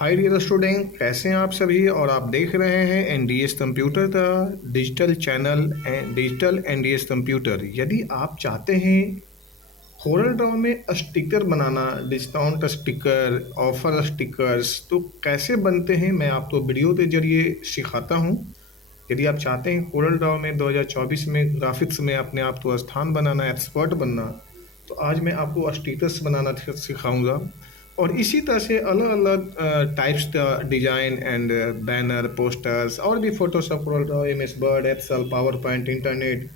Hi dear student, कैसे हैं आप सभी। और आप देख रहे हैं एनडीएस कंप्यूटर का digital channel digital NDS computer. यदि आप चाहते हैं कोरल ड्रॉ में स्टिकर बनाना, डिस्काउंट स्टिकर, ऑफर स्टिकर्स, तो कैसे बनते हैं मैं आपको वीडियो के जरिए सिखाता हूं। यदि आप चाहते हैं कोरल ड्रॉ में 2024 में ग्राफिक्स में अपने आप को स्थान बनाना, एक्सपर्ट बनना, तो आज मैं आपको स्टिकर्स बनाना सिखाऊंगा। और इसी तरह से अलग अलग टाइप्स का डिजाइन एंड बैनर, पोस्टर्स और भी Photoshop, Corel draw, MS Word, Excel, PowerPoint, internet,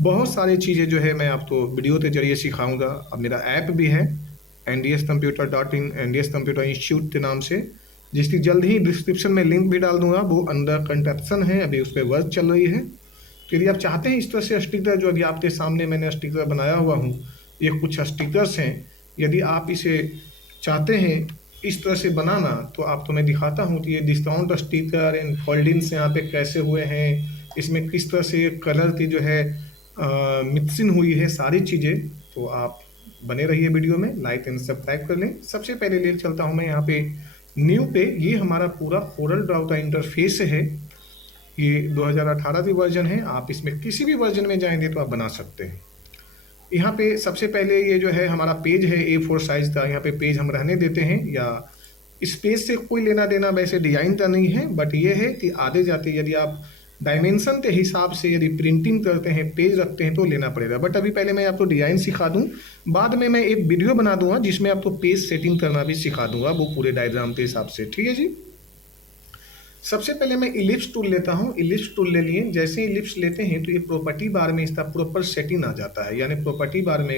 बहुत सारी चीज़ें जो है मैं आपको वीडियो के जरिए सिखाऊंगा। अब मेरा ऐप भी है ndscomputer.in, एनडीएस कंप्यूटर इंस्टीट्यूट के नाम से, जिसकी जल्द ही डिस्क्रिप्शन में लिंक भी डाल दूंगा। वो अंडर कंस्ट्रक्शन है, अभी उस पर वर्क चल रही है। तो यदि आप चाहते हैं इस तरह से स्टिकर, जो अभी आपके सामने मैंने स्टिकर बनाया हुआ हूँ, ये कुछ स्टिकर्स हैं। यदि आप इसे चाहते हैं इस तरह से बनाना, तो आपको मैं दिखाता हूँ कि ये डिस्काउंट स्टिकर एंड फोल्डिंग्स यहाँ पे कैसे हुए हैं, इसमें किस तरह से कलर की जो है मिक्सिंग हुई है, सारी चीज़ें। तो आप बने रहिए वीडियो में, लाइक एंड सब्सक्राइब कर लें। सबसे पहले ले चलता हूँ मैं यहाँ पे न्यू पे। ये हमारा पूरा कोरल ड्रॉ का इंटरफेस है। ये 2018 की वर्जन है। आप इसमें किसी भी वर्जन में जाएंगे तो आप बना सकते हैं। यहाँ पे सबसे पहले ये जो है हमारा पेज है A4 साइज का। यहाँ पे पेज हम रहने देते हैं, या इस पेज से कोई लेना देना वैसे डिजाइन का नहीं है, बट ये है कि आगे जाते यदि आप डायमेंशन के हिसाब से यदि प्रिंटिंग करते हैं, पेज रखते हैं, तो लेना पड़ेगा। बट अभी पहले मैं आपको डिजाइन सिखा दूं, बाद में मैं एक वीडियो बना दूंगा जिसमें आपको पेज सेटिंग करना भी सिखा दूंगा, वो पूरे डायग्राम के हिसाब से। ठीक है जी। सबसे पहले मैं इलिप्स टूल लेता हूं। इलिप्स टूल ले लिए, जैसे इलिप्स लेते हैं तो ये प्रॉपर्टी बार में इसका प्रॉपर सेटिंग आ जाता है। यानी प्रॉपर्टी बार में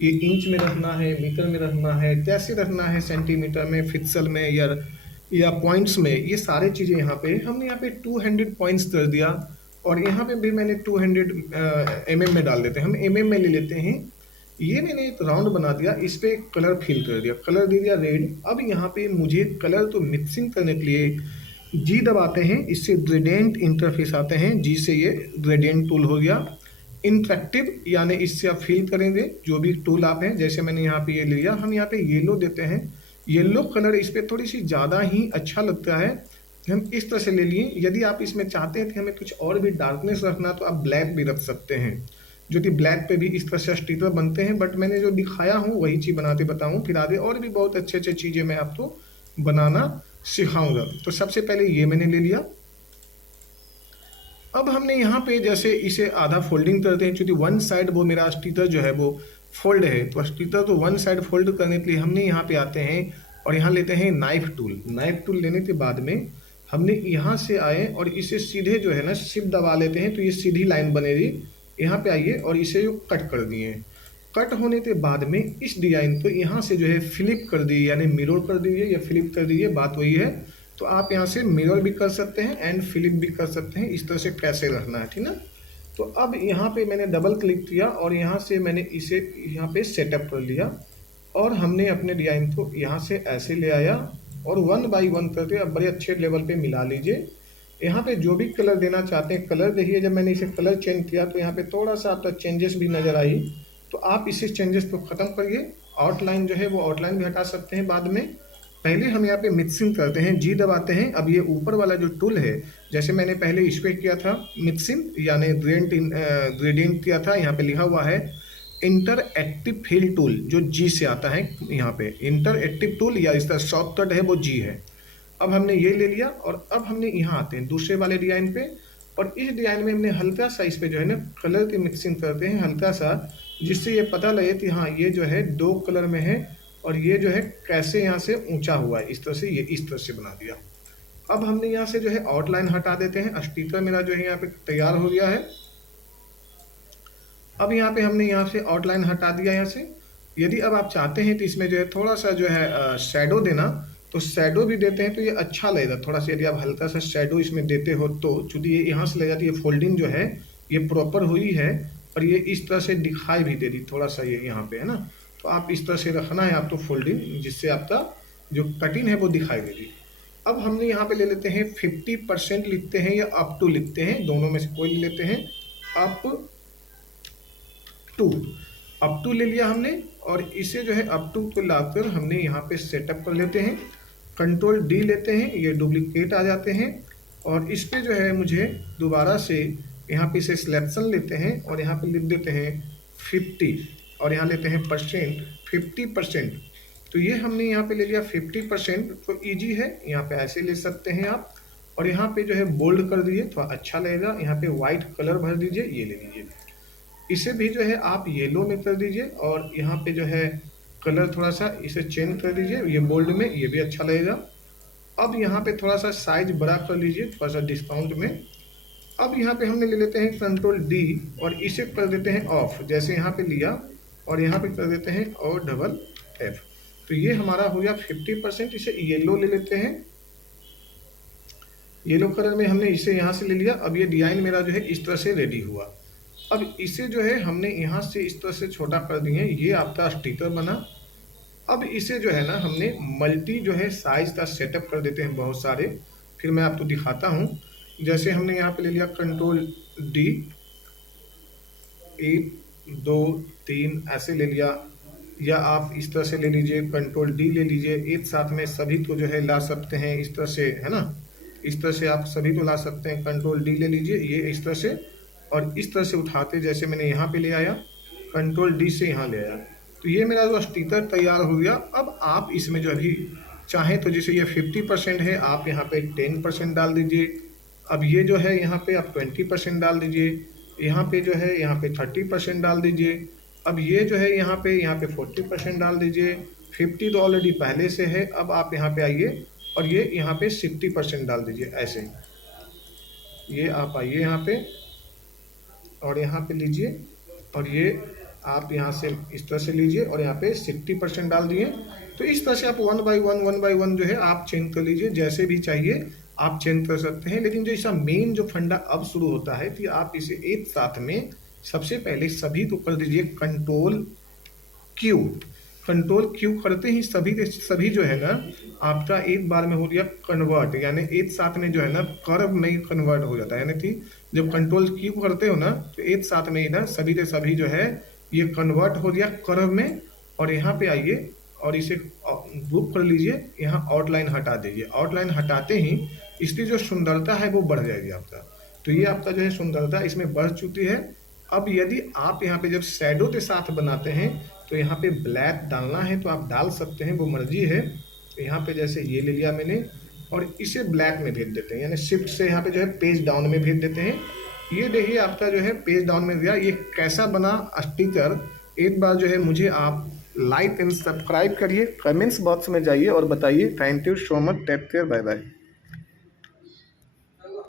ये इंच में रखना है, मीटर में रखना है, कैसे रखना है, सेंटीमीटर में, पिक्सल में, या पॉइंट्स में, ये सारे चीज़ें यहाँ पे हमने यहाँ पे 200 पॉइंट्स कर दिया। और यहाँ पे भी मैंने 200 mm में डाल देते हैं, हम mm में ले लेते हैं। ये मैंने एक राउंड बना दिया, इस पे कलर फिल कर दिया, कलर दे दिया रेड। अब यहाँ पे मुझे कलर तो मिक्सिंग करने के लिए जी दबाते हैं, इससे ग्रेडियंट इंटरफेस आते हैं। जी से ये ग्रेडियंट टूल हो गया। इंटरेक्टिव यानी इससे आप फील करेंगे जो भी टूल आप हैं। जैसे मैंने यहाँ पे ये लिया, हम यहाँ पे येलो देते हैं। येलो कलर इस पर थोड़ी सी ज़्यादा ही अच्छा लगता है, हम इस तरह से ले लिए। यदि आप इसमें चाहते हैं कि हमें कुछ और भी डार्कनेस रखना, तो आप ब्लैक भी रख सकते हैं, जो कि ब्लैक पे भी इस तरह से स्टिकर बनते हैं। बट मैंने जो दिखाया हूँ वही चीज़ बनाते बताऊँ, फिर आगे और भी बहुत अच्छे अच्छे चीज़ें मैं आपको बनाना सिखाऊंगा। तो सबसे पहले ये मैंने ले लिया। अब हमने यहाँ पे जैसे इसे आधा फोल्डिंग करते हैं, क्योंकि वन साइड वो मेरा स्टिकर जो है वो फोल्ड है, तो स्टिकर तो वन साइड फोल्ड करने के लिए हमने यहाँ पे आते हैं और यहाँ लेते हैं नाइफ टूल। नाइफ टूल लेने के बाद में हमने यहाँ से आए और इसे सीधे जो है ना शिफ्ट दबा लेते हैं, तो ये सीधी लाइन बनेगी। यहाँ पे आइए और इसे जो कट कर दिए। कट होने के बाद में इस डिजाइन को यहाँ से जो है फ्लिप कर दीजिए, यानी मिरर कर दीजिए या फ्लिप कर दीजिए, बात वही है। तो आप यहाँ से मिरर भी कर सकते हैं एंड फ्लिप भी कर सकते हैं, इस तरह से कैसे रखना है, ठीक ना। तो अब यहाँ पे मैंने डबल क्लिक किया और यहाँ से मैंने इसे यहाँ पे सेटअप कर लिया, और हमने अपने डिजाइन को यहाँ से ऐसे ले आया और 1 बाई 1 करके अब बड़े अच्छे लेवल पे मिला लीजिए। यहाँ पे जो भी कलर देना चाहते हैं कलर देखिए। जब मैंने इसे कलर चेंज किया तो यहाँ पे थोड़ा सा आपका चेंजेस भी नजर आई, तो आप इसे चेंजेस को ख़त्म करिए। आउटलाइन जो है वो आउटलाइन भी हटा सकते हैं बाद में। पहले हम यहाँ पे मिक्सिंग करते हैं, जी दबाते हैं। अब ये ऊपर वाला जो टूल है, जैसे मैंने पहले इस पर किया था मिक्सिंग यानी ग्रेडियंट किया था, यहाँ पे लिखा हुआ है इंटरएक्टिव फिल टूल, जो जी से आता है। यहाँ पे इंटरएक्टिव टूल या इसका शॉर्टकट है वो जी है। अब हमने ये ले लिया और अब हमने यहाँ आते हैं दूसरे वाले डिजाइन पे, और इस डिजाइन में हमने हल्का सा इस पे जो है ना कलर की मिक्सिंग करते हैं हल्का सा, जिससे ये पता लगे कि हाँ ये जो है 2 कलर में है और ये जो है कैसे यहाँ से ऊंचा हुआ है। इस तरह से ये इस तरह से बना दिया। अब हमने यहाँ से जो है आउटलाइन हटा देते हैं। स्टिकर मेरा जो है यहाँ पे तैयार हो गया है। अब यहाँ पे हमने यहाँ से आउटलाइन हटा दिया यहाँ से। यदि अब आप चाहते हैं तो इसमें जो है थोड़ा सा जो है शेडो देना, तो शेडो भी देते हैं तो ये अच्छा लगेगा थोड़ा सा। यदि आप हल्का सा शेडो इसमें देते हो तो, चूंकि ये यहाँ से ले जाती है, फोल्डिंग जो है ये प्रॉपर हुई है और ये इस तरह से दिखाई भी दे रही थोड़ा सा, ये यहाँ पे है ना। तो आप इस तरह से रखना है आपको फोल्डिंग, जिससे आपका जो कटिंग है वो दिखाई दे रही। अब हमने यहाँ पे ले लेते हैं 50% लिखते हैं या अप टू लिखते हैं, दोनों में से कोई ले लेते हैं। अप टू ले लिया हमने, और इसे जो है अप टू को लाकर हमने यहाँ पे सेटअप कर लेते हैं। कंट्रोल डी लेते हैं, ये डुप्लीकेट आ जाते हैं और इस पे जो है मुझे दोबारा से यहाँ पे इसे सिलेक्शन लेते हैं और यहाँ पे लिख देते हैं 50 और यहाँ लेते हैं परसेंट 50%। तो ये हमने यहाँ पे ले लिया 50%, तो ईजी है, यहाँ पे ऐसे ले सकते हैं आप। और यहाँ पे जो है बोल्ड कर दीजिए, थोड़ा अच्छा लगेगा। यहाँ पे व्हाइट कलर भर दीजिए, ये ले लीजिए। इसे भी जो है आप येलो में कर दीजिए और यहाँ पे जो है कलर थोड़ा सा इसे चेंज कर दीजिए, ये बोल्ड में, ये भी अच्छा लगेगा। अब यहाँ पे थोड़ा सा साइज बड़ा कर लीजिए, थोड़ा सा डिस्काउंट में। अब यहाँ पे हमने ले लेते हैं कंट्रोल डी और इसे कर देते हैं ऑफ, जैसे यहाँ पे लिया और यहाँ पे कर देते हैं और डबल एफ। तो ये हमारा हो गया 50%। इसे येलो ले लेते हैं, येलो कलर में हमने इसे यहाँ से ले लिया। अब ये डिजाइन मेरा जो है इस तरह से रेडी हुआ। अब इसे जो है हमने यहाँ से इस तरह से छोटा कर दिए, ये आपका स्टिकर बना। अब इसे जो है ना हमने मल्टी जो है साइज का सेटअप कर देते हैं बहुत सारे, फिर मैं आपको दिखाता हूँ। जैसे हमने यहाँ पे ले लिया कंट्रोल डी, 1 2 3 ऐसे ले लिया, या आप इस तरह से ले लीजिए, कंट्रोल डी ले लीजिए। एक साथ में सभी को जो है ला सकते हैं इस तरह से, है ना, इस तरह से आप सभी को ला सकते हैं। कंट्रोल डी ले लीजिए, ये इस तरह से, और इस तरह से उठाते, जैसे मैंने यहाँ पे ले आया, कंट्रोल डी से यहाँ ले आया, तो ये मेरा जो स्टिकर तैयार हो गया। अब आप इसमें जो अभी चाहें तो जैसे ये 50% है, आप यहाँ पे 10% डाल दीजिए। अब ये जो है यहाँ पे आप 20% डाल दीजिए, यहाँ पे जो है यहाँ पे 30% डाल दीजिए। अब ये जो है यहाँ पे 40% डाल दीजिए। 50 तो ऑलरेडी पहले से है। अब आप यहाँ पे आइए और ये यहाँ पे 60% डाल दीजिए, ऐसे। ये आप आइए यहाँ पे और यहाँ पे लीजिए, और ये आप यहाँ से इस तरह से लीजिए और यहाँ पे 60% डाल दिए। तो इस तरह से आप 1 बाई 1 जो है आप चेंज कर लीजिए, जैसे भी चाहिए आप चेंज कर सकते हैं। लेकिन जो इसका मेन जो फंडा अब शुरू होता है कि आप इसे एक साथ में सबसे पहले सभी को कर दीजिए कंट्रोल क्यू। कंट्रोल क्यू करते ही सभी के सभी जो है ना आपका एक बार में हो गया कन्वर्ट, यानी एक साथ में जो है ना कर्व में कन्वर्ट हो जाता है। यानी कि जब कंट्रोल क्यू करते हो ना तो एक साथ में ना सभी के सभी जो है ये कन्वर्ट हो गया कर्व में। और यहाँ पे आइए और इसे ग्रुप कर लीजिए, यहाँ आउटलाइन हटा दीजिए। आउटलाइन हटाते ही इसकी जो सुंदरता है वो बढ़ जाएगी आपका। तो ये आपका जो है सुंदरता इसमें बढ़ चुकी है। अब यदि आप यहाँ पे जब शैडो के साथ बनाते हैं तो यहाँ पे ब्लैक डालना है तो आप डाल सकते हैं, वो मर्जी है। तो यहाँ पे जैसे ये ले लिया मैंने और इसे ब्लैक में भेज देते हैं, यानी शिफ्ट से यहाँ पे जो है पेज डाउन में भेज देते हैं। ये देखिए आपका जो है पेज डाउन में गया। ये कैसा बना स्टिकर, एक बार जो है मुझे आप लाइक एंड सब्सक्राइब करिए, कमेंट्स बॉक्स में जाइए और बताइए। Thank you so much, take care, bye bye.